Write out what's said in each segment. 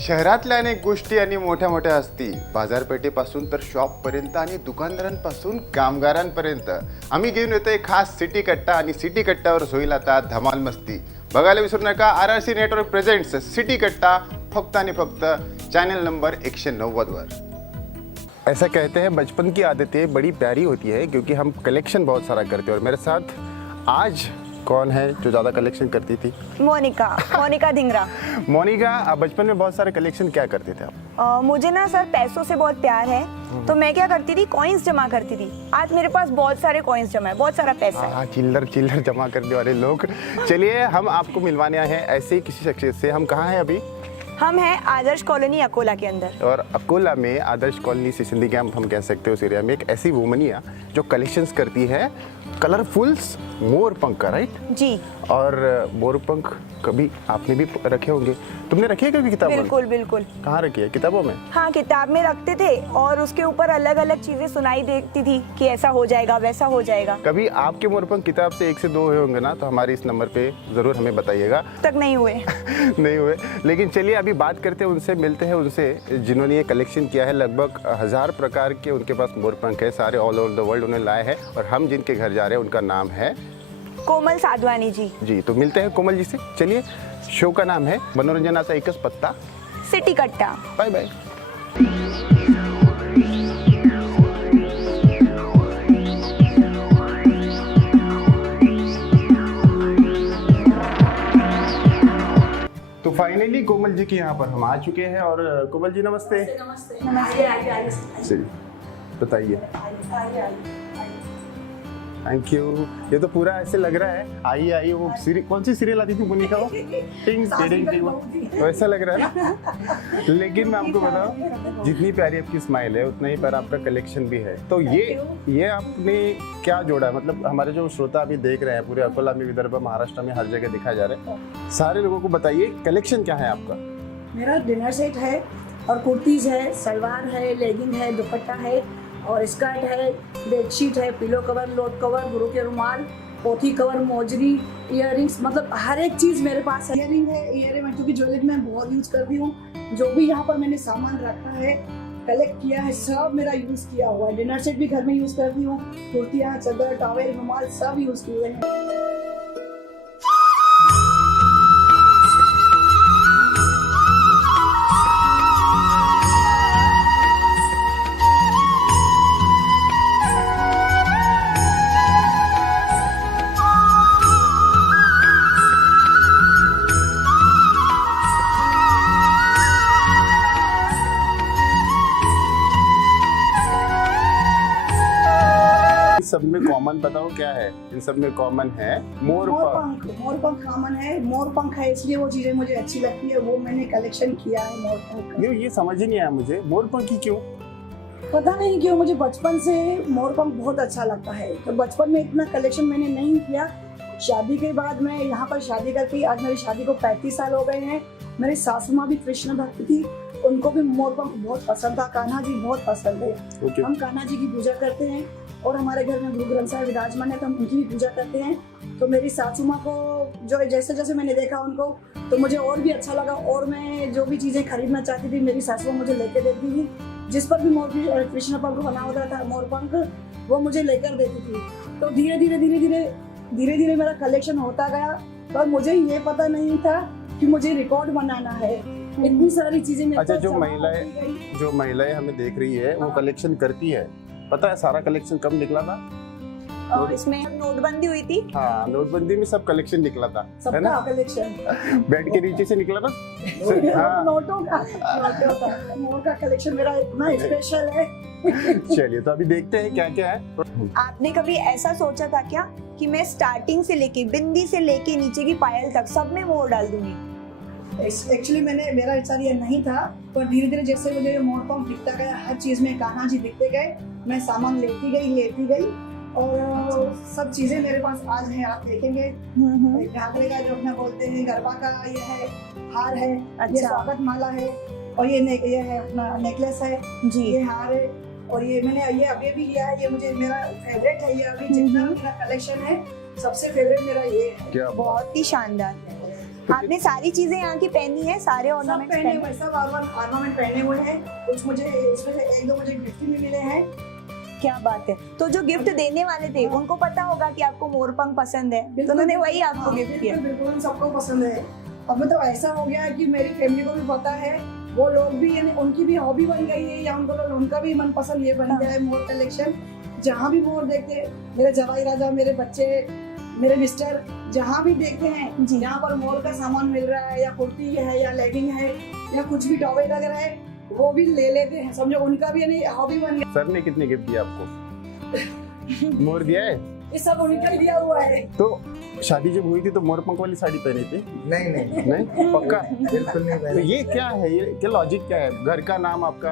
शहरातल्या अनेक गोष्टी आणि मोठ्या मोठ्या असती, बाजारपेठेपासून तर शॉपपर्यंत आणि दुकानदारांपासून कामगारांपर्यंत आम्ही घेऊन येतोय खास सिटी कट्टा. आणि सिटी कट्ट्यावर होईल आता धमाल मस्ती. बघायला विसरू नका RRC नेटवर्क प्रेझेंट्स सिटी कट्टा, फक्त आणि फक्त चॅनल नंबर 190 वर. ऐसा कहते हैं बचपन की आदतें बड़ी प्यारी होती है क्योंकि हम कलेक्शन बहुत सारा करते हैं. और मेरे साथ आज कौन है जो ज़्यादा कलेक्शन करती थी? मोनिका धिंगरा. मोनिका, आप बचपन में बहुत सारे कलेक्शन क्या करते थे आप? मुझे ना सर पैसों से बहुत प्यार है, तो मैं क्या करती थी, कॉइन्स जमा करती थी. आज मेरे पास बहुत सारे कॉइन्स जमा है, बहुत सारा पैसा है. चिल्लर जमा करने वाले लोग. चलिए हम आपको मिलवाने आए हैं ऐसे ही किसी शख्सियत से. हम कहाँ हैं अभी? हम हैं आदर्श कॉलोनी अकोला के अंदर. और अकोला में आदर्श कॉलोनी सिंधी कैंप हम कह सकते हैं उस एरिया में एक ऐसी वुमनिया जो कलेक्शंस करती है कलरफुल्स मोर पंख का, राइट जी. और मोर पंख कभी आपने भी रखे होंगे. तुमने रखे हैं कभी किताबों में? बिल्कुल बिल्कुल. कहाँ रखी है? किताबों में? हाँ, किताब में रखते थे और उसके ऊपर अलग अलग चीजें सुनाई देती थी कि ऐसा हो जाएगा वैसा हो जाएगा. कभी आपके मोर पंख किताब से 1 से 2 हुए होंगे ना, तो हमारे इस नंबर पे जरूर हमें बताइएगा. तक नहीं हुए. नहीं हुए. लेकिन चलिए अभी बात करते हैं उनसे, मिलते हैं उनसे जिन्होंने ये कलेक्शन किया है. लगभग 1000 प्रकार के उनके पास मोर पंख है, सारे ऑल ओवर द वर्ल्ड उन्हें लाए हैं. और हम जिनके घर जा रहे हैं उनका नाम है कोमल साधवानी जी. जी. तो मिलते हैं कोमल जी से. चलिए, शो का नाम है मनोरंजनाचा एकच पत्ता, सिटी कट्टा. Bye bye. तो फाइनली कोमल जी के यहाँ पर हम आ चुके हैं. और कोमल जी नमस्ते. नमस्ते. बताइए. Thank you. ये तो पूरा ऐसे लग रहा है आइए आइए वो कौन सी सीरियल आती थी मोनिका, वो टिंग टिडिंग टिंग, वैसा लग रहा है ना. लेकिन मैं आपको बताऊं, जितनी प्यारी आपकी स्माइल है उतना ही प्यारा आपका कलेक्शन भी है. तो ये आपने क्या जोड़ा? मतलब हमारे जो श्रोता अभी देख रहे हैं पूरे अकोला में, विदर्भ, महाराष्ट्र में हर जगह दिखाया जा रहा है, सारे लोगों को बताइए कलेक्शन क्या है आपका? मेरा डिनर सेट है और कुर्तीज है, सलवार है, लेगिंग है, दुपट्टा है और स्कर्ट है, बेडशीट है, पिलो कवर, लोट कवर, गुरु के रुमाल, पोथी कवर, मोजरी, इयररिंग्स, मतलब हर एक चीज़ मेरे पास है. इयररिंग है, इयररिंग क्योंकि ज्वेलरी मैं बहुत यूज़ करती हूँ. जो भी यहाँ पर मैंने सामान रखा है, कलेक्ट किया है, सब मेरा यूज़ किया हुआ है. डिनर सेट भी घर में यूज़ करती हूँ. कुर्तियाँ, चादर, टॉवेल, रुमाल सब यूज़ किए हैं. सब में कॉमन बताओ क्या है? इन सब में कॉमन है मोर पंख. मोर पंख कॉमन है. मोर पंख है इसलिए वो चीजें मुझे अच्छी लगती है, वो मैंने कलेक्शन किया है मोर पंख. ये समझ ही नहीं आया मुझे, मोर पंख ही क्यों? पता नहीं क्यों, मुझे बचपन से मोर पंख बहुत अच्छा लगता है. तो बचपन में इतना कलेक्शन मैंने नहीं किया. शादी के बाद मैं यहाँ पर शादी करके, आज मेरी शादी को 35 साल हो गए हैं. मेरी सासू माँ भी कृष्ण भक्त थी, उनको भी मोर पंख बहुत पसंद था. कान्हा जी बहुत पसंद है. हम कान्हा जी की पूजा करते हैं और हमारे घर में गुरु ग्रंथ साहिब विराजमान है, तो हम उनकी भी पूजा करते हैं. तो मेरी सासू माँ को जो जैसे जैसे मैंने देखा उनको, तो मुझे और भी अच्छा लगा. और मैं जो भी चीज़ें खरीदना चाहती थी, मेरी सासू माँ मुझे लेके देती थी. जिस पर भी मोर कृष्ण पंख बना होता था, मोर पंख, वो मुझे लेकर देती थी. तो धीरे धीरे मेरा कलेक्शन होता गया. पर मुझे ये पता नहीं था कि मुझे रिकॉर्ड बनाना है. इतनी सारी चीजें. अच्छा, जो महिलाएं हमें देख रही है वो कलेक्शन करती है, पता है सारा कलेक्शन कब निकला था? और इसमें नोटबंदी हुई थी. हाँ, नोटबंदी में सब कलेक्शन निकला था, है ना? कलेक्शन बेड के नीचे से निकला था. हाँ. नोटों का मोर का कलेक्शन मेरा इतना स्पेशल है. चलिए, तो अभी देखते हैं क्या क्या है. आपने कभी ऐसा सोचा था क्या कि मैं स्टार्टिंग से लेके बिंदी से लेके नीचे की पायल तक सब में मोर डाल दूंगी? एक्चुअली मेरा विचार ये नहीं था, पर धीरे धीरे जैसे मुझे मोर पंख दिखता गया, हर चीज में कान्हा जी दिखते गए, मैं सामान लेती गई और सब चीजें मेरे पास आज है. आप देखेंगे घाघरे का जो अपना बोलते हैं, गरबा का ये है, हार है. ये स्वागत माला है और ये है अपना नेकलेस है जी. ये हार है और ये मैंने ये अभी भी लिया है. ये मुझे मेरा फेवरेट है. ये अभी जितना मेरा कलेक्शन है सबसे फेवरेट मेरा ये है. क्या बहुत ही शानदार. आपने सारी चीजें यहाँ की पहनी है, सारे सब ऑर्नामेंट्स पहने पहने हुए, सब ऑर्नामेंट पहने हुए हैं। कुछ मुझे इसमें से एक दो मुझे गिफ्ट भी मिले हैं। क्या बात है। तो जो गिफ्ट देने वाले थे उनको पता होगा कि आपको मोरपंख पसंद है, तो उन्होंने वही आपको गिफ्ट किया। बिल्कुल उन सबको पसंद है। अब मतलब ऐसा हो गया है कि मेरी फैमिली को भी पता है, वो लोग भी यानी उनकी भी हॉबी बन गई है, या उनका भी मनपसंद ये बन गया है मोर कलेक्शन। जहाँ भी मोर देखते, मेरे जवाई राजा, मेरे बच्चे, मेरे मिस्टर जहाँ भी देखते हैं जी। यहाँ पर मोर का सामान मिल रहा है, या कुर्ती है या लेगिंग है या कुछ भी टॉवेल वगैरह है, वो भी ले लेते हैं। समझो उनका भी यानी हॉबी बन गया। सर ने कितने गिफ्ट दिया आपको? मोर दिया है? ये सब उनका ही दिया हुआ है। तो शादी जब हुई थी तो मोरपंख वाली साड़ी पहनी थी? नहीं नहीं नहीं, पक्का? बिल्कुल नहीं तो पहने। ये क्या है, ये क्या लॉजिक क्या है? घर का नाम आपका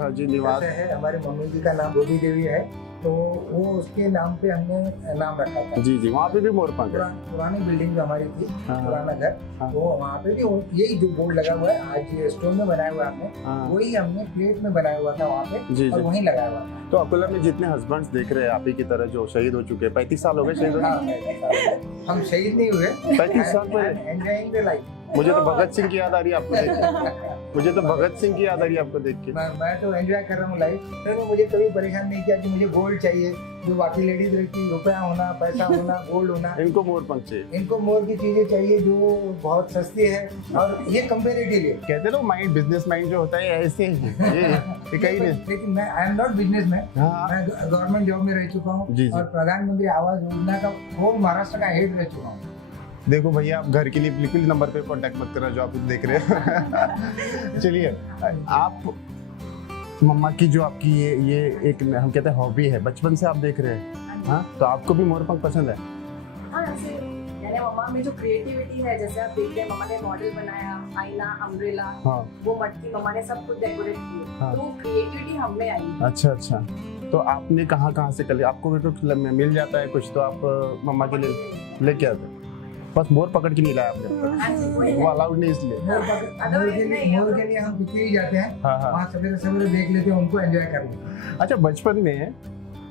हाँ जी निवास ऐसा है, हमारी मम्मी जी का नाम गोभी देवी है, तो वो उसके नाम पे हमने नाम रखा था। जी जी, वहाँ पे भी मोरपंख है। पुरानी बिल्डिंग जो हमारी थी, हाँ। पुराना घर, हाँ। वो वहाँ पे भी यही जो बोर्ड लगा हुआ है, आज ये स्टोन में बनाया हुआ है हमने, हाँ। वही हमने प्लेट में बनाया हुआ था वहाँ पे, जी और जी। वहीं लगाया हुआ था। तो अकोला में जितने हस्बैंड्स देख रहे हैं आप ही की तरह जो शहीद हो चुके हैं, 35 साल हो गए शहीद हाँ, होने? हम शहीद नहीं हुए, 35 साल पहले? Enjoying the life. मुझे तो भगत सिंह की याद आ रही है आपको देख के। मुझे तो भगत सिंह की याद आ रही है आपको देख के। मैं तो एंजॉय कर रहा हूँ लाइफ। उन्होंने मुझे कभी परेशान नहीं किया कि मुझे गोल्ड चाहिए, जो बाकी लेडीज रहती, रुपया होना, पैसा होना, गोल्ड होना। इनको मोरपंख चाहिए। इनको मोर की चीजें चाहिए जो बहुत सस्ती है, और ये कंपेरेटिवली। कहते ना माइंड, बिजनेस माइंड जो होता है ऐसे ही है। ये कहीं नहीं। लेकिन मैं आई एम नॉट बिजनेसमैन, हाँ मैं गवर्नमेंट जॉब में रह चुका हूँ, जी, जी। और प्रधानमंत्री आवास योजना का होल महाराष्ट्र का हेड रह चुका हूँ। देखो भैया, आप घर के लिए बिल्कुल नंबर पे कांटेक्ट मत करना जो आप देख रहे हैं। चलिए, आप मम्मा की जो आपकी ये एक हम कहते हैं हॉबी है, बचपन से आप देख रहे हैं, हाँ? तो आपको भी मोरपंख पसंद है? हाँ, ऐसे यानी मम्मा में जो क्रिएटिविटी है, जैसे आप देखते हैं मम्मा ने मॉडल बनाया, आईना, अम्ब्रेला, हाँ। वो मटकी मम्मा ने सब कुछ डेकोरेट किए, हाँ। तो वो क्रिएटिविटी हम में आई। अच्छा अच्छा। तो आपने कहाँ से कर लिया? आपको भी तो मिल जाता है कुछ, तो आप मम्मा के लिए लेके आते? बस मोर पकड़ के नहीं लाया आपने? हाँ जी, वही वो है। अलाउड नहीं इसलिए? मोर के लिए हम पीछे ही जाते हैं, हाँ हाँ। वहाँ सवेरे सवेरे देख लेते हैं, उनको एंजॉय कर लेते हैं। अच्छा, बचपन में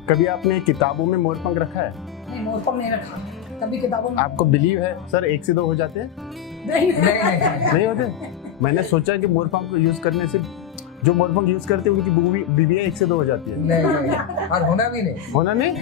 कभी आपने किताबों में मोरपंख रखा है? नहीं, मोरपंख नहीं रखा कभी किताबों में। आपको बिलीव है सर 1 से 2 हो जाते हैं? नहीं, नहीं नहीं होते? मैंने सोचा कि मोरपंख को यूज करने से जो मोरपंख यूज करते हैं उनकी बीवियां 1 से 2 हो जाती है। नहीं, और होना भी नहीं। होना नहीं?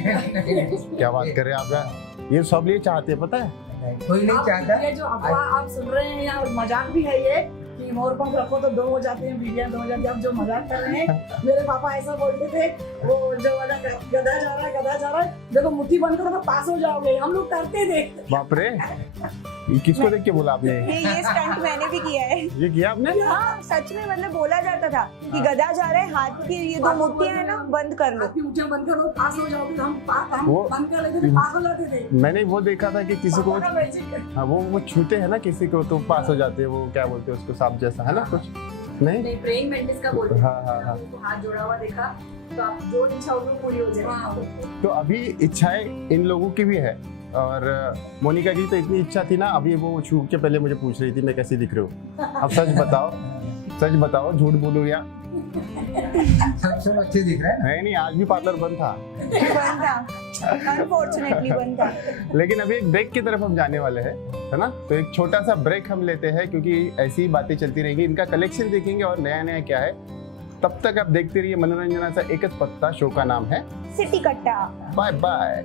क्या बात कर रहे हैं आप यार, ये सब लिए चाहते हैं, पता है? कोई नहीं चाहता। ये जो अफवाह आप सुन रहे हैं, या मजाक भी है ये कि मोरपंख रखो तो 2 हो जाते हैं, बीवियां 2 हो जाती हैं। आप जो मजाक कर रहे हैं, मेरे पापा ऐसा बोलते थे, वो जो वाला गधा जा रहा है, देखो मुट्ठी बंद करो तो पास हो जाओगे, हम लोग करते थे। बाप रे, ये किसको देख के बोला आपने? ये स्टंट मैंने भी किया है। ये किया आपने? हाँ, सच में मतलब बोला जाता था कि गधा जा रहा है, हाथ की ये 2 मुट्ठियां है ना, बंद कर लो। आपकी मुट्ठियां बंद करो, पास हो जाओगे। हम वो- बंद कर लेते थे, पास हो जाते थे। मैंने वो देखा था कि किसी को, पापा का मैजिक है। हाँ, वो छूते हैं ना किसी को तो पास हो जाते हैं, वो क्या बोलते हैं उसको, सांप जैसा है ना कुछ? नहीं? नहीं, प्रेइंग मैंटिस का बोलते हाँ, हाँ, हाँ। हैं, उनको हाथ जोड़ा हुआ देखा तो आप जो इच्छा होगी वो पूरी हो जाएगी। तो अभी इच्छाएं इन लोगों की भी है, और मोनिका की तो इतनी इच्छा थी ना, अभी वो छू के पहले मुझे पूछ रही थी मैं कैसी दिख रही हूँ। अब सच बताओ, झूठ बोलूं या? सब अच्छे दिख रहे हैं। नहीं, आज भी पार्लर बंद था, बंद था, अनफॉर्चुनेटली बंद था। लेकिन अभी एक ब्रेक की तरफ हम जाने वाले हैं, है ना? तो एक छोटा सा ब्रेक हम लेते हैं, क्योंकि ऐसी ही बातें चलती रहेंगी, इनका कलेक्शन देखेंगे और नया नया क्या है। तब तक आप देखते रहिए मनोरंजनाचा एकच पत्ता, शो का नाम है सिटी कट्टा। Bye bye.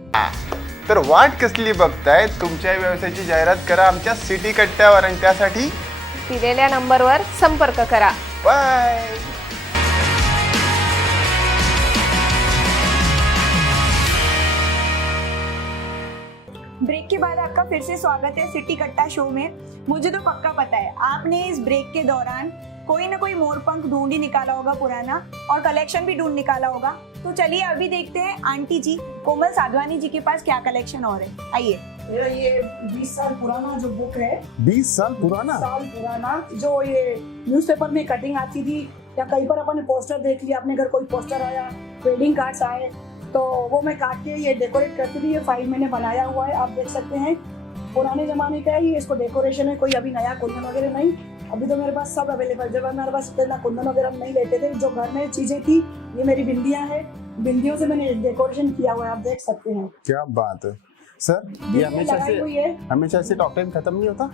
तर वाट कसली बघताय? तुमच्या व्यवसायाची जाहिरात करा आमच्या सिटी कट्ट्यावर, आणि त्यासाठी दिलेल्या नंबरवर संपर्क करा. बाय। ब्रेक के बाद आपका फिर से स्वागत है सिटी कट्टा शो में। मुझे तो पक्का पता है आपने इस ब्रेक के दौरान कोई ना कोई मोरपंख ढूंढ ही निकाला होगा पुराना, और कलेक्शन भी ढूंढ निकाला होगा। तो चलिए अभी देखते हैं आंटी जी कोमल साधवानी जी के पास क्या कलेक्शन और है। आइए। मेरा ये 20 साल पुराना जो बुक है, 20 साल पुराना? जो ये न्यूज़पेपर में कटिंग आती थी, या कहीं पर अपन पोस्टर देख लिया, अपने घर कोई पोस्टर आया, वेडिंग कार्ड्स आए, तो वो मैं काट के ये डेकोरेट करती थी। ये फाइल मैंने बनाया हुआ है, आप देख सकते हैं। पुराने जमाने का है ये, इसको डेकोरेशन है, कोई अभी नया कुंदन वगैरह नहीं। अभी तो मेरे पास सब अवेलेबल। जब मेरे पास इतना कुंदन वगैरह नहीं लेते थे, जो घर में चीजें थी, ये मेरी बिंदियां हैं, बिंदियों से मैंने डेकोरेशन किया हुआ है, आप देख सकते हैं। क्या बात है सर, ये बिंदियां लगाई हुई है। हमेशा से टॉक टाइम खत्म नहीं होता?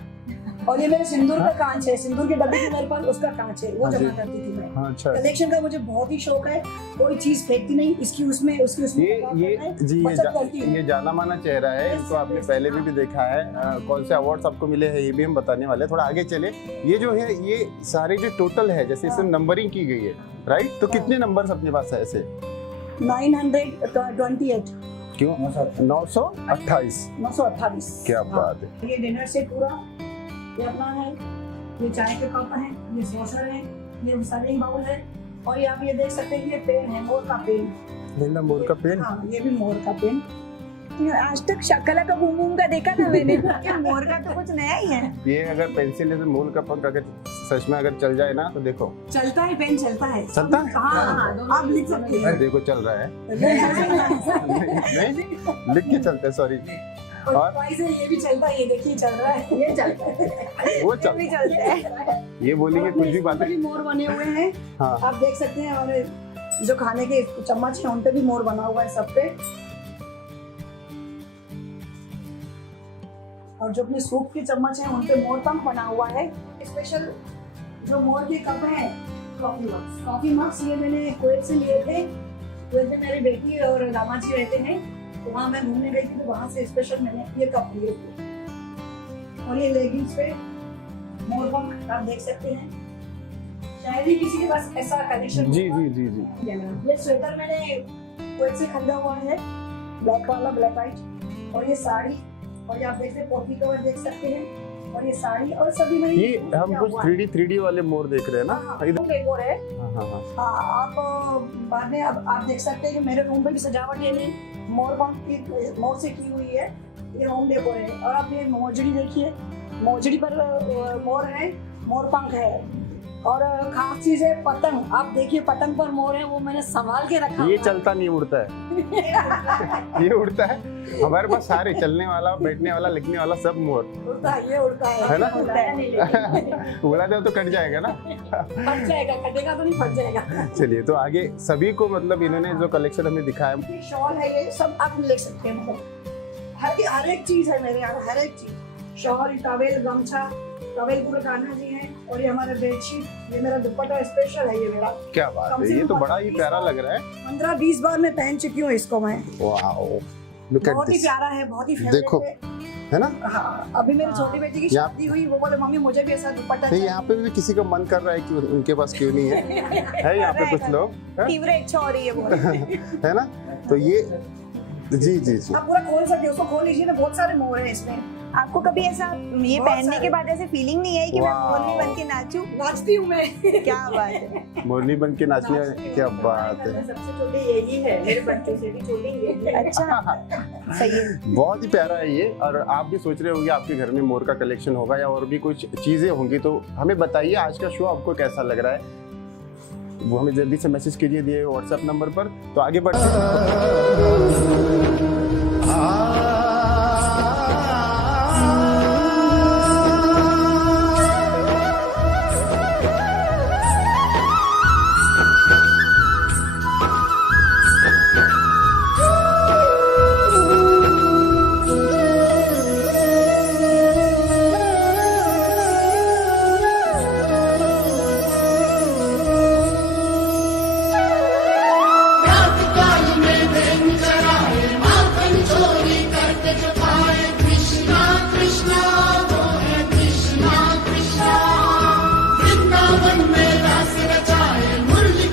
और ये मेरे सिंदूर का कांच है, सिंदूर के डब्बे के मेरे पास उसका कांच है, वो हाँ जी। जमा करती थी मैं। हाँ, अच्छा। कलेक्शन का मुझे बहुत ही शौक है, कोई चीज फेंकती नहीं, इसकी उसमें उसकी उसमें ये जी बचत करती हूँ। ये जाना माना चेहरा है, इनको आपने पहले भी देखा है। कौन से अवार्ड्स आपको मिले हैं ये भी हम बताने वाले हैं, थोड़ा आगे चले। ये जो है ये सारे जो टोटल है, जैसे इसमें नंबरिंग की गई है, राइट? तो कितने नंबर्स अपने पास है ऐसे? 928 क्यों 928? 928। क्या हाँ। बात है। ये डिनर सेट पूरा, ये अपना है, ये चाय के कप है, ये सॉसर है, ये सर्विंग बाउल है, और ये आप ये देख सकते हैं ये पेन है, मोर का पेन। नीला मोर का पेन। हाँ, ये भी मोर का पेन। आज तक शकला का बूम बूम का देखा था मैंने, ये मोर का तो कुछ नया ही है। ये अगर पेंसिल है तो मोर का पंख अगर सच में अगर चल जाए ना तो देखो चलता है, पेन चलता है। चलता है? हाँ, आप लिख सकते हैं। देखो चल रहा है। नहीं लिख के चलते, सॉरी। और प्राइस है, ये भी चलता है, ये देखिए चल रहा है, ये चलता है। वो ये भी चलता है। ये बोलेंगे कुछ भी बातें। भी मोर बने हुए हैं। हाँ। आप देख सकते हैं हमारे जो खाने के चम्मच हैं उन पे भी मोर बना हुआ है सब पे। और जो अपने सूप के चम्मच हैं उन पे मोर पंख बना हुआ है। स्पेशल जो मोर के कप हैं, कॉफी मग्स ये मैंने कुवैत से लिए थे। कुवैत में मेरी बेटी और दामाद जी रहते हैं, तो वहाँ मैं घूमने गई थी, तो वहाँ से स्पेशल मैंने ये कप लिए थे। और ये लेगिंग्स पे मोर पंख आप देख सकते हैं, शायद ही किसी के पास ऐसा कलेक्शन। जी जी जी जी। ये स्वेटर मैंने कुवैत से खरीदा हुआ है, ब्लैक वाला, ब्लैक वाइट। और ये साड़ी, और ये आप देखते हैं पोटली कवर देख सकते हैं, और ये साड़ी, और सभी मैंने ये हम कुछ 3D वाले मोर देख रहे हैं ना? इधर। डेकोर है। हाँ हाँ हाँ। हाँ, आप बाद में अब आप देख सकते हैं कि मेरे रूम पे भी सजावट है मोर पंख की, मोर से की हुई है। ये होम डेकोर है। और आप ये मोजड़ी देखिए, मोजड़ी पर मोर है, मोर पंख है। और खास चीज है पतंग, आप देखिए पतंग पर मोर है, वो मैंने संभाल के रखा ये हुआ है। चलता नहीं उड़ता है। ये उड़ता है। हमारे पास सारे चलने वाला, बैठने वाला, लिखने वाला सब मोर उड़ता है, ये उड़ता है। है ना? उड़ता है नहीं, लेकिन उड़ा दे तो कट जाएगा ना। फट जाएगा, कटेगा तो नहीं, फट जाएगा। चलिए तो आगे सभी को मतलब इन्होंने जो कलेक्शन हमें दिखाया। ये शॉल है, ये सब आप ले सकते हैं। मतलब हर एक चीज है मेरे यहाँ, हर एक चीज। शॉल, टॉवेल, गमछा, टॉवेल पूरे कान्हा जी हैं। और ये हमारा बेडशीट, ये मेरा दुपट्टा स्पेशल है, ये मेरा क्या बात है, ये तो बड़ा ही प्यारा लग रहा है। 15-20 बार मैं पहन चुकी हूँ इसको मैं। वाओ, लुक एट बहुत ही दिस। प्यारा है, बहुत ही फेवरेट देखो, है। है ना? हाँ, अभी मेरी छोटी बेटी की यहाँ- शादी हुई, वो बोले मम्मी मुझे भी ऐसा दुपट्टा नहीं, चाहिए। यहाँ पे भी किसी का मन कर रहा है कि उनके पास क्यों नहीं है। है यहाँ पे कुछ लोग, तीव्र इच्छा हो रही है बहुत। है ना? तो ये जी जी जी। आप पूरा खोल सकते हो, उसको खोल लीजिए ना, बहुत सारे मोर हैं इसमें। आपको कभी ऐसा ये बहुत पहनने सारे। के बाद ऐसे फीलिंग नहीं है कि मैं वाह। मोरनी बन के नाचूं? नाचती हूँ मैं। क्या बात है। मोरनी बन के नाचिए, क्या बात है। सबसे छोटी यही है, मेरे बच्चों से भी छोटी यही है। अच्छा, सही है। बहुत ही प्यारा है ये। और आप भी सोच रहे होंगे आपके घर में मोर का कलेक्शन होगा या और भी कुछ चीजें होंगी, तो हमें बताइए आज का शो आपको कैसा लग रहा है, वो हमें जल्दी से मैसेज कीजिए दिए व्हाट्सएप नंबर पर। तो आगे बढ़ते हैं।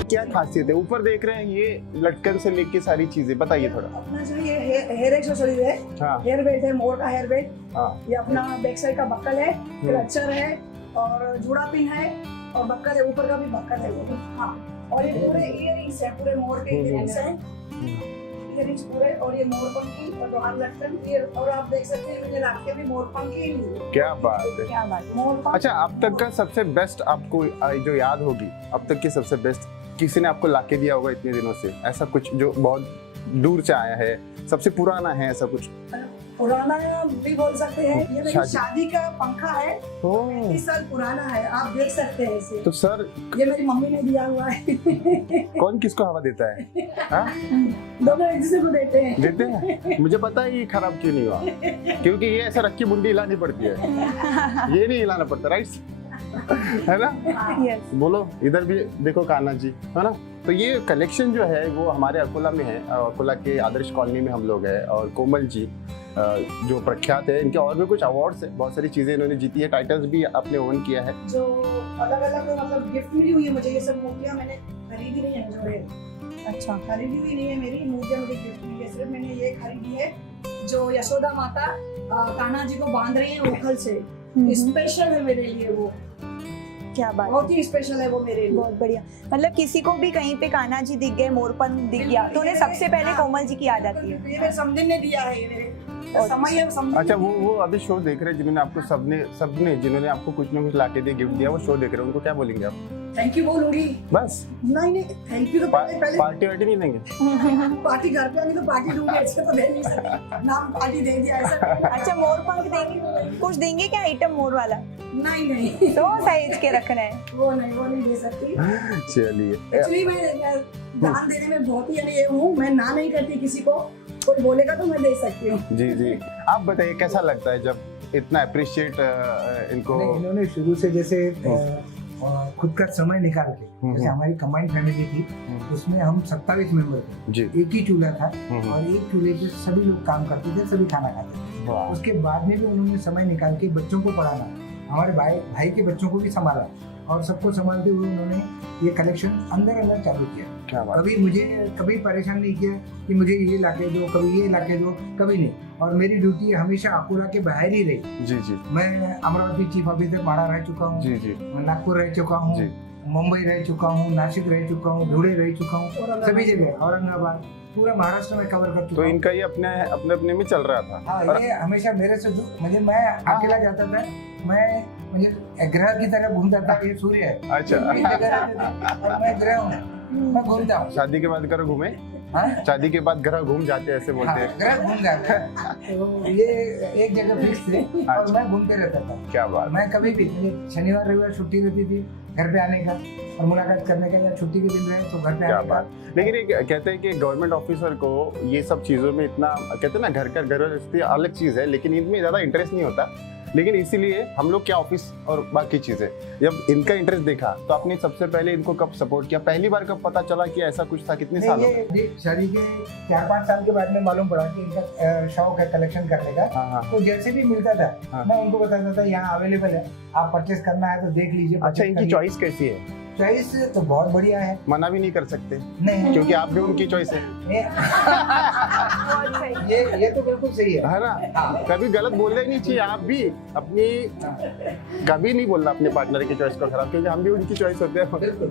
क्या खासियत है? ऊपर देख रहे हैं ये लटकन से लेके सारी चीजें, बताइए थोड़ा। अपना जो ये हेयर एक्सेसरीज है, हाँ हेयर बेल्ट है, मोर का हेयर बेल्ट। हाँ। ये अपना बैक साइड का बक्कल है, क्लचर है, और जूड़ा पिन है, और बक्कल है, ऊपर का भी बक्कल है वो भी। हाँ, और ये पूरे इयरिंग्स है, पूरे मोर के इयरिंग्स हैं, इयरिंग्स पूरे। और ये मोर पंखी और लोहार लटकन, ये। और आप देख सकते हैं मैंने राखी भी मोर पंखी ही ली है। क्या बात है। क्या बात है। मोर पंख। अच्छा, अब तक का सबसे बेस्ट आपको जो याद होगी, अब तक की सबसे बेस्ट किसी ने आपको लाके दिया होगा इतने दिनों से, ऐसा कुछ जो बहुत दूर से आया है, सबसे पुराना है ऐसा कुछ? पुराना भी बोल सकते हैं। ये मेरी शादी। शादी का पंखा है, ओह 30 साल पुराना है, आप देख सकते हैं इसे। तो सर ये मेरी मम्मी ने दिया हुआ है। कौन किसको हवा देता है? हाँ? दोनों एक दूसरे को देते हैं। देते हैं। मुझे पता है ये खराब क्यों नहीं हुआ, क्योंकि ये ऐसा रख के मुंडी हिलानी पड़ती है, ये नहीं हिलाना पड़ता, राइट? है ना? यस। बोलो, इधर भी देखो कान्हा जी, है ना? तो ये कलेक्शन जो है वो हमारे अकोला में है, अकोला के आदर्श कॉलोनी में हम लोग हैं। और कोमल जी जो प्रख्यात है, इनके और भी कुछ अवार्ड्स है, बहुत सारी चीजें इन्होंने जीती है, टाइटल्स भी आपने ओन किया है। जो अलग अलग मतलब गिफ्ट मिली हुई है मुझे, ये सब मूर्तियाँ मैंने खरीदी नहीं है, जो है अच्छा। खरीदी हुई नहीं है, मेरी मूर्तियाँ मुझे गिफ्ट मिली है। सिर्फ मैंने ये खरीदी है जो यशोदा माता कान्हा जी को बांध रही है उखल से, स्पेशल है मेरे लिए वो, क्या बात है। बहुत ही स्पेशल है वो मेरे लिए। बहुत बढ़िया। मतलब किसी को भी कहीं पे कान्हा जी दिख गए, मोरपंख दिख गया, तो उन्हें सबसे पहले कोमल जी की याद आती है। ये मेरे समझने ने दिया है, ये मेरे समय है समझने। अच्छा, वो अभी शो देख रहे हैं जिन्होंने आपको सबने जिन्होंने आपको कुछ ना कुछ लाके दिए, गिफ्ट दिया, वो शो देख रहे हैं, उनको क्या बोलेंगे आप? थैंक यू बोलूंगी। बस नहीं थैंक यू तो पहले पार्टी वार्टी नहीं देंगे? पार्टी घर पे आनी तो पार्टी दूंगी, ऐसे तो दे नहीं सकती, नाम पार्टी दे दिया ऐसा। अच्छा, मोरपंख देंगे? कुछ देंगे क्या आइटम मोर वाला? नहीं तो साइज के रखना है। वो नहीं दे सकती। चलिए, एक्चुअली मैं दान देने में बहुत ही ये हूँ, मैं ना नहीं करती किसी को, कोई बोलेगा तो मैं दे सकती हूँ। जी आप बताइए कैसा लगता है जब इतना अप्रिशिएट इनको? नहीं, इन्होंने शुरू से जैसे खुद का समय निकाल के, जैसे हमारी कंबाइंड फैमिली थी, उसमें हम 27 मेंबर थे, जी। एक ही चूल्हा था और एक चूल्हे पे सभी लोग काम करते थे, सभी खाना खाते थे। वाह। उसके बाद में भी उन्होंने समय निकाल के बच्चों को पढ़ाना, हमारे भाई के बच्चों को भी संभाला और सबको संभालते हुए उन्होंने ये कलेक्शन अंदर चालू किया। क्या बात। कभी परेशान नहीं किया कि मुझे ये लाके दो, कभी ये लाके दो, कभी नहीं। और मेरी ड्यूटी हमेशा अकोला के बाहर ही रही। जी मैं अमरावती चीफ ऑफिसर भाड़ा रह चुका हूँ, जी मैं नागपुर रह चुका हूँ, जी। मुंबई रह चुका हूँ, नासिक रह चुका हूँ, धुले रह चुका हूँ, सभी जगह, औरंगाबाद, पूरा महाराष्ट्र में कवर कर चुका तो हूँ। इनका ये अपने में चल रहा था। हाँ, ये हमेशा मेरे से मुझे, मैं अकेला जाता था, मुझे ग्रह की तरह घूमता था, ये सूर्य है। अच्छा। एक जगह रहते थे और मैं ग्रह हूँ, मैं घूमता हूँ। शादी के बाद घर घूमे? हाँ? शादी के बाद घर घूम जाते हैं, ऐसे बोलते हाँ, हैं। ग्रह घूम जाते हैं। तो ये एक जगह फिक्स थे और मैं घूमते रहता था। क्या बात। मैं कभी भी, मुझे शनिवार रविवार छुट्टी रहती थी घर पे आने का और मुलाकात करने का, या छुट्टी के दिन रहे तो घर पे क्या आने का। बात। लेकिन एक कहते हैं कि गवर्नमेंट ऑफिसर को ये सब चीज़ों में इतना, कहते हैं ना, घर का गृहस्थी अलग चीज़ है, लेकिन इनमें ज़्यादा इंटरेस्ट नहीं होता। लेकिन इसीलिए हम लोग क्या ऑफिस और बाकी चीज़ें, जब इनका इंटरेस्ट देखा तो आपने सबसे पहले इनको कब सपोर्ट किया? पहली बार कब पता चला कि ऐसा कुछ था? कितने साल? ये शादी के 4-5 साल के बाद में मालूम पड़ा कि इनका शौक है कलेक्शन करने का। हाँ। तो जैसे भी मिलता था, हाँ। मैं उनको बताता था यहाँ अवेलेबल है, आप परचेस करना है तो देख लीजिए। अच्छा, इनकी चॉइस कैसी है? चॉइस तो बहुत बढ़िया है, मना भी नहीं कर सकते नहीं क्योंकि आप भी उनकी चॉइस है, ये तो बिल्कुल सही है। है ना? कभी गलत बोलना ही नहीं चाहिए। आप भी अपनी, कभी नहीं बोलना अपने पार्टनर की चॉइस को खराब, क्योंकि हम भी उनकी चॉइस होते हैं। बिल्कुल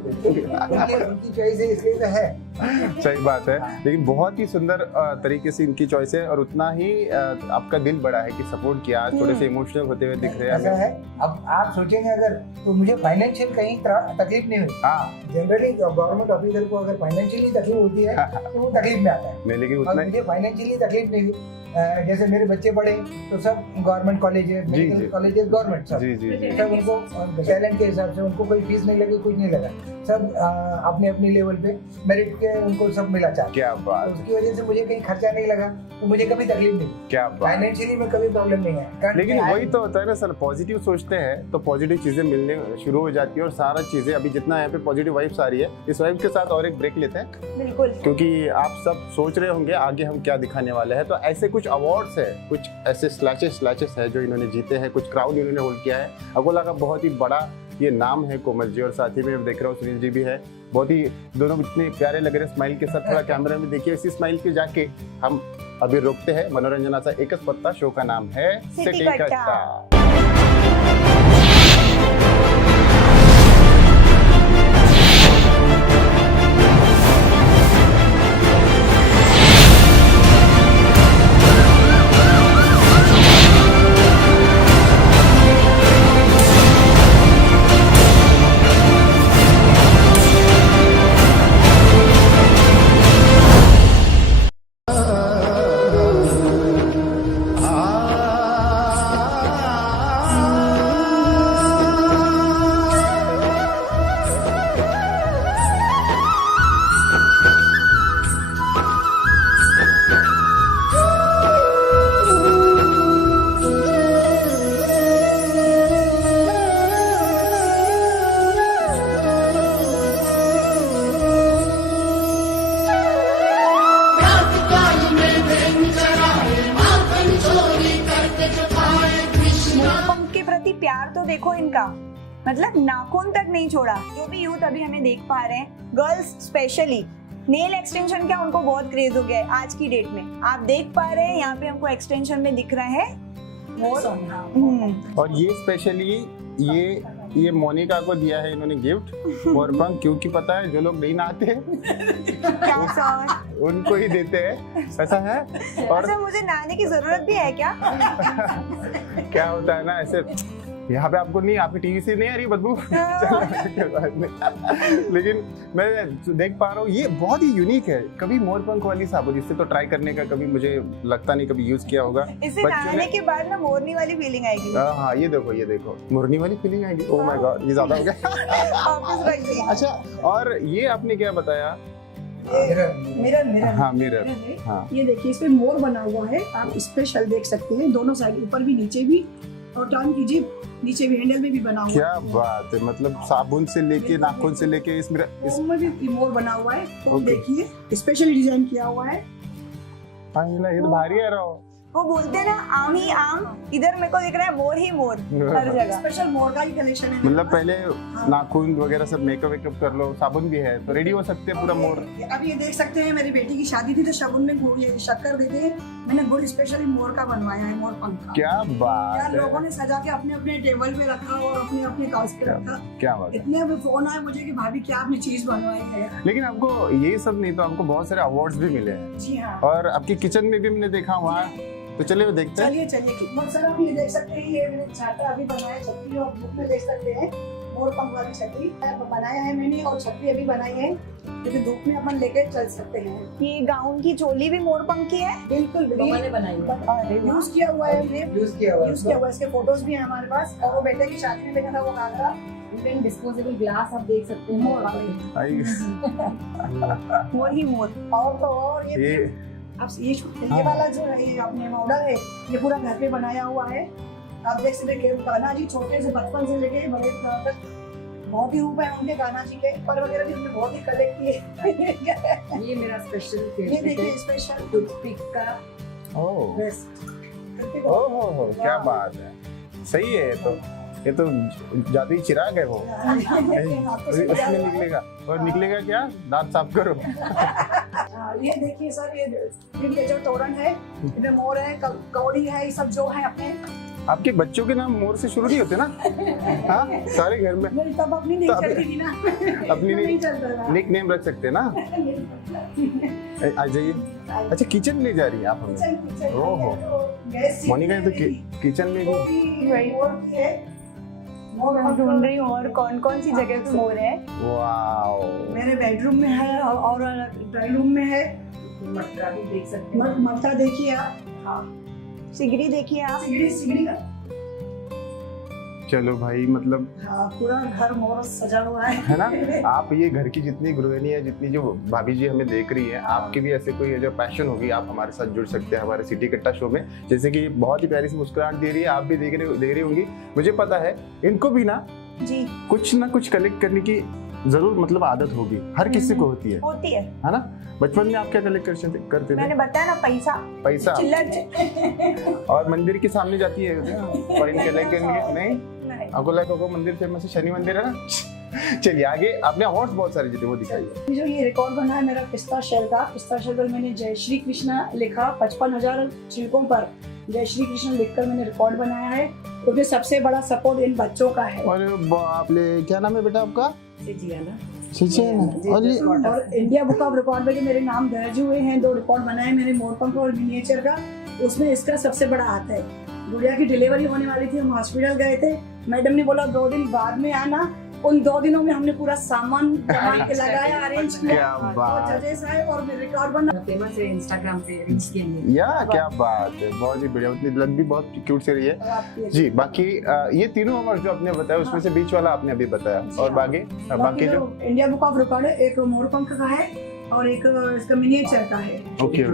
उनकी चॉइस है, इसलिए तो है। सही बात है। लेकिन बहुत ही सुंदर तरीके से इनकी चॉइस है और उतना ही आपका दिल बड़ा है कि सपोर्ट किया। थोड़े से इमोशनल होते हुए दिख रहे हैं ऐसा हमें। है, अब आप सोचेंगे अगर, तो मुझे फाइनेंशियल कहीं तकलीफ नहीं हुई। हाँ, जनरली गवर्नमेंट ऑफिसर को अगर फाइनेंशियली तकलीफ होती है तो वो तकलीफ में आता है, नहीं, लेकिन और उतना मुझे फाइनेंशियली तकलीफ नहीं हुई। जैसे मेरे बच्चे पढ़े तो सब गवर्नमेंट कॉलेजेस, जी। मेडिकल कॉलेजेस गवर्नमेंट, सब जी। सब उनको टैलेंट के हिसाब से, उनको कोई फीस नहीं लगी, कुछ नहीं लगा, सब अपने अपने लेवल पे मेरिट के उनको सब मिला चार्ज। क्या बात, उसकी वजह से मुझे कहीं खर्चा नहीं लगा, तो मुझे कभी तकलीफ नहीं, क्या बात। फाइनेंशियली में कभी प्रॉब्लम नहीं है। लेकिन वही तो होता है ना सर, पॉजिटिव सोचते हैं तो पॉजिटिव चीजें मिलने शुरू हो जाती है और सारा चीजें, अभी जितना यहाँ पे पॉजिटिव वाइब्स आ रही है, इस वाइब के साथ और एक ब्रेक लेते हैं, बिल्कुल। क्योंकि आप सब सोच रहे होंगे आगे हम क्या दिखाने वाले हैं। तो ऐसे कुछ अवार्ड्स है, कुछ ऐसे स्लैचेस है जो इन्होंने जीते हैं, कुछ क्राउन इन्होंने होल्ड किया है। अकोला का बहुत ही बड़ा ये नाम है कोमल जी, और साथ ही में देख रहा हूँ सुनील जी भी है। बहुत ही दोनों इतने प्यारे लग रहे हैं स्माइल के साथ। थोड़ा कैमरा में देखिए, इसी स्माइल के जाके हम अभी रोकते हैं मनोरंजनाचा एकच पत्ता। शो का नाम है सिटी कट्टा। दिमाग तो देखो इनका, मतलब नाखून तक नहीं छोड़ा। जो भी यूथ अभी हमें देख पा रहे हैं, गर्ल्स स्पेशली, नेल एक्सटेंशन का उनको बहुत क्रेज हो गया है आज की डेट में। आप देख पा रहे हैं यहाँ पे हमको एक्सटेंशन में दिख रहा है मोर। और ये स्पेशली ये मोनिका को दिया है इन्होंने गिफ्ट मोरपंख, क्योंकि पता है जो लोग नहीं नहाते क्या सर? उनको ही देते हैं, ऐसा है। और अच्छा, मुझे नहाने की जरूरत भी है क्या? क्या होता है ना, ऐसे यहाँ पे आपको नहीं, आपकी टीवी से नहीं आ रही बदबू चलो, बात नहीं। लेकिन मैं देख पा रहा हूँ ये बहुत ही यूनिक है। कभी मोरपंख वाली साबुन, इससे तो ट्राई करने का कभी मुझे लगता नहीं कभी यूज किया होगा। इसे नहाने के बाद ना मोरनी वाली फीलिंग आएगी। हाँ ये देखो मोरनी वाली फीलिंग आएगी। ओह माय गॉड, ये ज्यादा हो गया। वापस रख दिया। अच्छा, और ये आपने क्या बताया? मिरर हाँ मिरर, हाँ ये देखिए इस पे मोर बना हुआ है, आप स्पेशल देख सकते हैं, दोनों साइड, ऊपर भी नीचे भी, और टर्न कीजिए नीचे भी, हैंडल में भी बना हुआ है। क्या बात है, मतलब साबुन से लेके नाखून से लेके इस फोम में भी मोर बना हुआ है, तो Okay. देखिए स्पेशल डिजाइन किया हुआ है। हाँ ये तो भारी है रहो। वो बोलते हैं ना आम ही आम, इधर मेरे को दिख रहा है मोर ही मोर हर जगह। स्पेशल मोर का ही कलेक्शन है। मतलब पहले नाखून वगैरह सब मेकअप कर लो, साबुन भी है तो रेडी हो सकते हैं पूरा मोर। अब ये देख सकते हैं, मेरी बेटी की शादी थी तो शगुन में ये शक्कर दे दे, मैंने गुड़ स्पेशली मोर का बनवाया है, मोर पंख का। क्या बात यार है, लोगों ने सजा के अपने अपने टेबल पे रखा और अपने अपने काउच पे रखा। क्या बात है। इतने अभी फोन आए मुझे कि भाभी क्या आपने चीज बनवाई है। लेकिन आपको ये सब नहीं तो आपको बहुत सारे अवार्ड्स भी मिले हैं, जी हाँ, और आपकी किचन में भी मैंने देखा वहाँ, तो चलिए वो देखते हैं। चलिए बहुत सारा आप ये देख सकते हैं, ये मैंने छाता अभी बनाया छतरी, और बुक में देख सकते हैं मोर पंख वाली छतरी बनाया है मैंने, और छतरी अभी बनाई है क्योंकि धूप में अपन लेके चल सकते हैं। ये गाउन की चोली भी मोर पंख की है। बिल्कुल मम्मा ने बनाई है। यूज किया हुआ है हमने, यूज किया हुआ है यूज किया हुआ है, इसके फोटोज भी हैं हमारे पास। और वो बेटे की शादी में देखा था वो घाघरा, इवन डिस्पोजेबल ग्लास आप देख सकते हैं मोर वाले। आई, मोर ही मोर। और तो और ये अब ये वाला जो है, ये अपने मॉडल है, ये पूरा घर पे बनाया हुआ है। आप देख सकते हैं कान्हा जी छोटे से बचपन से लेके बड़े तक बहुत ही रूप है उनके, कान्हा जी के पर वगैरह भी हमने बहुत ही कलेक्ट किए। ये मेरा स्पेशल ये फेवरेट देखिए है, स्पेशल टूथपिक का ओह बेस्ट। ओह क्या बात है, सही है। ये तो जादुई चिराग है वो, उसमें निकलेगा। और निकलेगा क्या, दांत साफ करो। ये देखिए सर, ये जो तोरण है, इसमें मोर है, कौड़ी है, ये सब जो है अपने। आपके बच्चों के नाम मोर से शुरू नहीं होते ना? हाँ, सारे घर में मेरी तब अपनी नहीं चलती थी ना, अपनी नहीं चलता था। निक नेम रख सकते हैं ना। आ जाइए। अच्छा, किचन ले जा रही है आप हमें? ओहो, मोनिका ये तो किचन में भी। मैं ढूंढ रही हूँ और कौन कौन सी जगह पे मोर है। वाओ, मेरे बेडरूम में है और ड्राइंग रूम में है। मटका भी देख सकते हैं। मटका देखिए आप, हाँ, सिगड़ी देखिए आप। सिगड़ी का, चलो भाई, मतलब हाँ, पूरा घर मोर सजा हुआ है ना। आप ये घर की जितनी गृहिणी है, जितनी जो भाभी जी हमें देख रही है, आपके भी ऐसे कोई जो पैशन होगी, आप हमारे साथ जुड़ सकते हैं हमारे सिटी कट्टा शो में। जैसे कि बहुत ही प्यारी सी मुस्कुराहट दे रही है, आप भी दे रही होंगी, मुझे पता है। इनको भी ना जी कुछ ना कुछ कलेक्ट करने की जरूर मतलब आदत होगी, हर किसी को होती है ना। बचपन में आप क्या कलेक्ट करते थे? मैंने बताया ना, पैसा चिल्लर। और मंदिर के सामने जाती है कॉइन कलेक्ट करने के? नहीं, आपको लगा होगा मंदिर फेमस है, शनि मंदिर है ना। चलिए आगे, आपने अवार्ड्स बहुत सारे जीते, वो दिखाइए। जो ये रिकॉर्ड बना है मेरा पिस्ता शेल का, पिस्ता शेल पर मैंने जय श्री कृष्णा लिखा, 55,000 छिलकों पर जय श्री कृष्ण लिखकर मैंने रिकॉर्ड बनाया है, क्योंकि सबसे बड़ा सपोर्ट इन बच्चों का है। और बाप रे, क्या नाम है बेटा आपका? और इंडिया बुक ऑफ रिकॉर्ड में जो मेरे नाम दर्ज हुए हैं, 2 रिकॉर्ड बनाए मैंने मोरपंख और मिनिएचर का, उसमें इसका सबसे बड़ा हाथ है। गुड़िया की डिलीवरी होने वाली थी, हम हॉस्पिटल गए थे, मैडम ने बोला 2 दिन बाद में आना। उन 2 दिनों में हमने पूरा सामान जमा के लगाया, अरेंज किया, क्या बात। और जजेस आए और रिकॉर्ड बना। फेमस है इंस्टाग्राम पे रील्स के लिए। या क्या बात है, बहुत ही बढ़िया, उतनी लग भी बहुत क्यूट से रही है जी। बाकी ये तीनों अवार्ड जो आपने बताया, उसमें से बीच वाला आपने अभी बताया, और बाकी जो इंडिया बुक ऑफ रिकॉर्ड है, एक मोरपंख का है और एक इसका मिनिएचर का है। ओके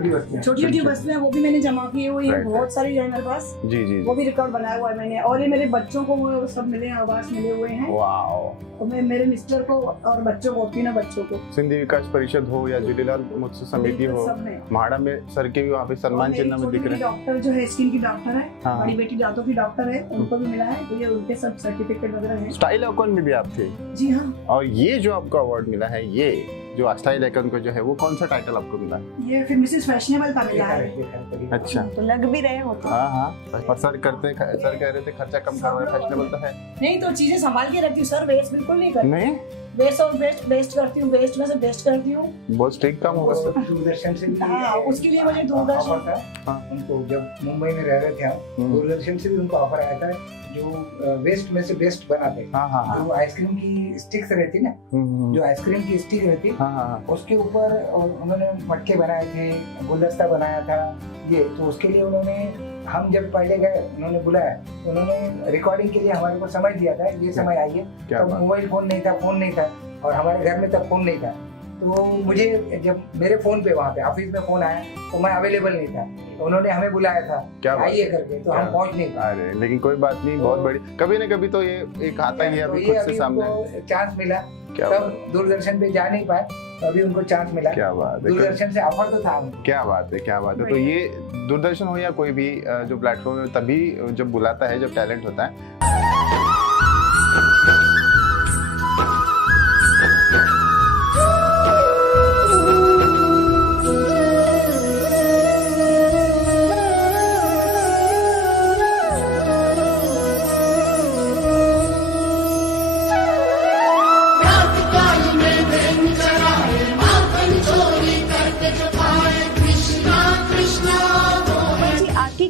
छोटी छोटी वस्तुएं वो भी मैंने जमा की हुई है, Right, बहुत सारी है मेरे पास। जी जी वो भी रिकॉर्ड बनाया हुआ है मैंने। और ये मेरे बच्चों को वो सब मिले हैं, आवास मिले हुए हैं। वाओ। तो मैं मेरे मिस्टर को और बच्चों को, तीनों बच्चों को सिंधी विकास परिषद हो या झूलेलाल महोत्सव समिति हो, सब में। म्हाड़ा में सर के भी वहाँ पे सम्मान चिन्ह में दिख रहे हैं। डॉक्टर जो है स्किन की डॉक्टर है, हाँ। बड़ी बेटी दांतों की डॉक्टर है, उनको भी मिला है। तो ये उनके सब सर्टिफिकेट वगैरह है। स्टाइल आइकॉन में भी आप थे। जी हाँ, और ये जो आपको अवार्ड मिला है, ये जो स्टाइल आइकन को जो है, वो कौन सा टाइटल आपको मिला है? ये फिर मिसेस फैशनेबल का मिला है। अच्छा। तो लग भी रहे हो तो। हाँ हाँ। और सर कह रहे थे खर्चा कम करवाए, फैशनेबल तो है नहीं तो चीजें संभाल के रखती हूँ सर, वेस्ट बिल्कुल नहीं करती। नहीं। वेस्ट और बेस्ट करती हूँ, बेस्ट में से बेस्ट करती हूँ। बहुत स्ट्रिक्ट काम होगा सर। दूरदर्शन से भी हाँ, उसके लिए मुझे दूरदर्शन ऑफर था। हाँ। उनको जब मुंबई में रह रहे थे हम, दूरदर्शन से भी उनको ऑफर आया था, जो वेस्ट में से बेस्ट बनाते। हाँ हाँ हाँ। जो आइसक्रीम की स्टिक्स रहती ना, जो आइसक्रीम की स्टिक रहती, हाँ हाँ। उसके ऊपर उन्होंने मटके बनाए थे, गुलदस्ता बनाया था ये। तो उसके लिए उन्होंने, हम जब पहले गए उन्होंने बुलाया, उन्होंने रिकॉर्डिंग के लिए हमारे को समय दिया था, ये समय आइए। तब मोबाइल फोन नहीं था और हमारे घर में तब फोन नहीं था। तो मुझे जब मेरे फोन पे वहाँ पे ऑफिस में फोन आया तो मैं अवेलेबल नहीं था, तो उन्होंने हमें बुलाया था आइए करके, तो हम पहुँच नहीं पाए। अरे लेकिन कोई बात नहीं, बहुत बड़ी, कभी न कभी तो ये एक आता ही है अभी खुद से सामने। चांस मिला, तब दूरदर्शन पे जा नहीं पाए, तो अभी उनको चांस मिला। क्या बात है, दूरदर्शन से ऑफर तो था हमको। क्या बात है, क्या बात है। तो ये दूरदर्शन हो या कोई भी जो प्लेटफॉर्म है, तभी जब बुलाता है जब टैलेंट होता है।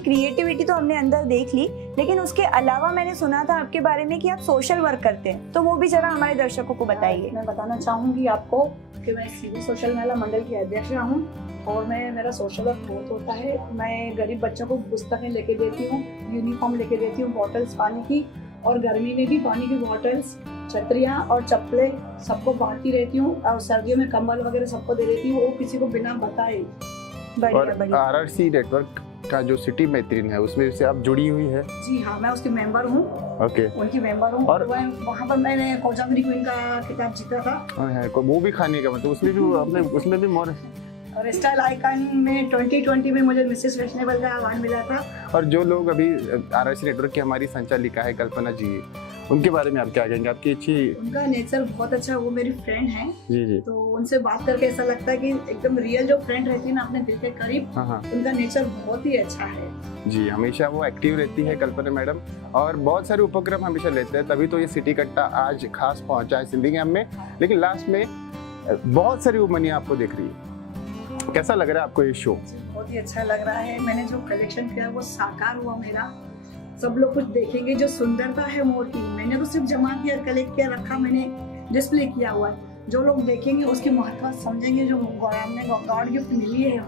क्रिएटिविटी तो हमने अंदर देख ली, लेकिन उसके अलावा मैंने सुना था आपके बारे में कि आप सोशल वर्क करते हैं, तो वो भी जरा हमारे दर्शकों को बताइए। मैं बताना चाहूँगी आपको कि मैं सीधी सोशल महिला मंडल की अध्यक्ष हूँ और मेरा सोशल वर्क बहुत होता है। मैं गरीब बच्चों को पुस्तकें लेके देती हूँ, यूनिफॉर्म लेके देती हूँ, बॉटल्स पानी की, और गर्मी में भी पानी की बॉटल्स, छतरियाँ और चप्पलें सबको बांटती रहती हूँ। और सर्दियों में कंबल वगैरह सबको दे देती हूँ, वो किसी को बिना बताए। और आरआरसी नेटवर्क का जो सिटी मैत्रीन है, उसमें से आप जुड़ी हुई है? जी हाँ, मैं उसकी मेंबर हूँ। ओके। उनकी मेंबर हूँ। और वहाँ पर मैंने कोजागरी क्वीन का खिताब जीता था। वो भी खाने का मतलब, उसमें भी आपने, उसमें भी मोर। और स्टाइल आइकन में 2020 में मुझे मिसेस फैशनेबल का अवार्ड मिला था। और जो लोग अभी आरआरसी नेटवर्क की हमारी संचालिका है कल्पना जी, उनके बारे में आप क्या कहेंगे? आपकी अच्छी, उनका नेचर बहुत अच्छा है, वो मेरी फ्रेंड है। जी जी। तो उनसे बात करके ऐसा लगता है कि एकदम रियल जो फ्रेंड रहती है ना, अपने दिल के करीब। हाँ। उनका नेचर बहुत ही अच्छा है जी। हमेशा वो एक्टिव रहती है कल्पना मैडम, और बहुत सारे उपक्रम हमेशा लेते हैं, तभी तो ये सिटी कट्टा आज खास पहुंचा है सिंधी कैंप में। लेकिन लास्ट में बहुत सारी वुमनियां आपको दिख रही है, कैसा लग रहा है आपको ये शो? बहुत ही अच्छा लग रहा है। मैंने जो कलेक्शन किया वो साकार हुआ मेरा। सब लोग कुछ देखेंगे, जो सुंदरता है मोर की, मैंने तो सिर्फ जमा किया, कलेक्ट किया, रखा, मैंने डिस्प्ले किया हुआ है। जो लोग देखेंगे उसकी महत्व समझेंगे, जो हमने गॉड गिफ्ट मिली है।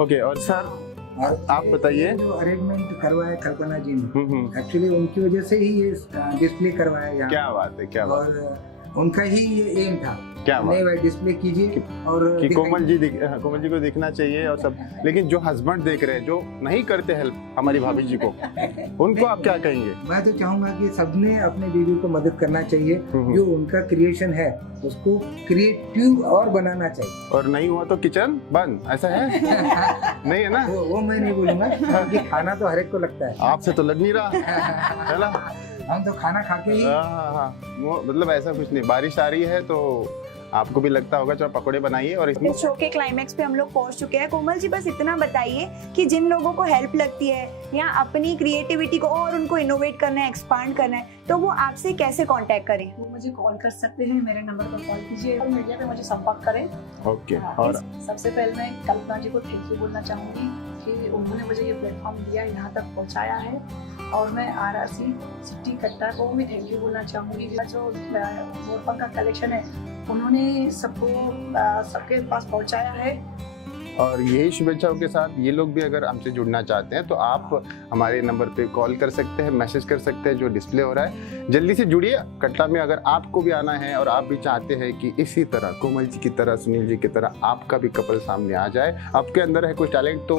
ओके। और सर आप बताइए। जो अरेंजमेंट करवाया कल्पना जी ने, एक्चुअली उनकी वजह से ही ये डिस्प्ले करवाया यहाँ। क्या बात है, क्या बात। और उनका ही ये एम था, क्या बात, नहीं डिस्प्ले कीजिए और कि कोमल जी को दिखना चाहिए और सब। लेकिन जो हस्बैंड देख रहे हैं, जो नहीं करते हेल्प हमारी भाभी जी को, उनको आप क्या कहेंगे? मैं तो चाहूंगा कि सबने अपने बीवी को मदद करना चाहिए। जो उनका क्रिएशन है उसको क्रिएटिव और बनाना चाहिए। और नहीं हुआ तो किचन बंद, ऐसा है? नहीं है ना? वो मैं नहीं बोलूंगा, क्योंकि खाना तो हर एक को लगता है। आपसे तो लग नहीं रहा है ना? हम तो खाना खा के ही। हाँ, मतलब ऐसा कुछ नहीं। बारिश आ रही है तो आपको भी लगता होगा चलो पकौड़े बनाइए। और इसमें इस शो के क्लाइमैक्स पे हम लोग पहुंच चुके हैं। कोमल जी, बस इतना बताइए कि जिन लोगों को हेल्प लगती है या अपनी क्रिएटिविटी को और उनको इनोवेट करना है, एक्सपांड करना है, तो वो आपसे कैसे कांटेक्ट करें? वो मुझे कॉल कर सकते हैं, मेरे नंबर पर कॉल कीजिए और मीडिया पे मुझे संपर्क करें। ओके। और सबसे पहले मैं कल्पना जी को थैंक यू बोलना चाहूँगी कि उन्होंने मुझे ये प्लेटफॉर्म दिया, यहाँ तक पहुँचाया है। और मैं आरआरसी सिटी कट्टा को भी थैंक यू बोलना चाहूँगी। जो मोरपंख का कलेक्शन है उन्होंने सबको सबके पास पहुँचाया है। और यही शुभेच्छाओं के साथ ये लोग भी अगर हमसे जुड़ना चाहते हैं तो आप हमारे नंबर पे कॉल कर सकते हैं, मैसेज कर सकते हैं जो डिस्प्ले हो रहा है। जल्दी से जुड़िए कट्टा में। अगर आपको भी आना है और आप भी चाहते हैं कि इसी तरह कोमल जी की तरह, सुनील जी की तरह आपका भी कपल सामने आ जाए, आपके अंदर है कुछ टैलेंट, तो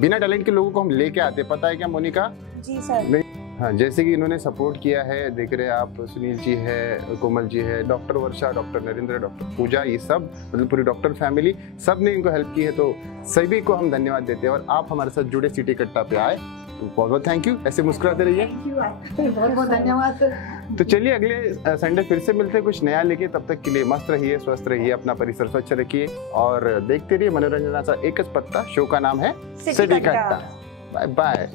बिना टैलेंट के लोगों को हम लेके आते, पता है क्या मोनिका? जी सर। हाँ, जैसे कि इन्होंने सपोर्ट किया है, देख रहे हैं आप, सुनील जी है, कोमल जी है, डॉक्टर वर्षा, डॉक्टर नरेंद्र, डॉक्टर पूजा, ये सब मतलब पूरी डॉक्टर फैमिली, सब ने इनको हेल्प की है, तो सभी को हम धन्यवाद देते हैं। और आप हमारे साथ जुड़े सिटी कट्टा पे आए तो बहुत बहुत थैंक यू। ऐसे मुस्कुराते रहिए। थैंक यू, बहुत बहुत धन्यवाद सर। तो चलिए अगले संडे फिर से मिलते हैं कुछ नया लेके। तब तक के लिए मस्त रहिए, स्वस्थ रहिए, अपना परिसर स्वच्छ रखिए और देखते रहिए मनोरंजनाचा एकच पत्ता। शो का नाम है city city Katta. Katta. Bye bye.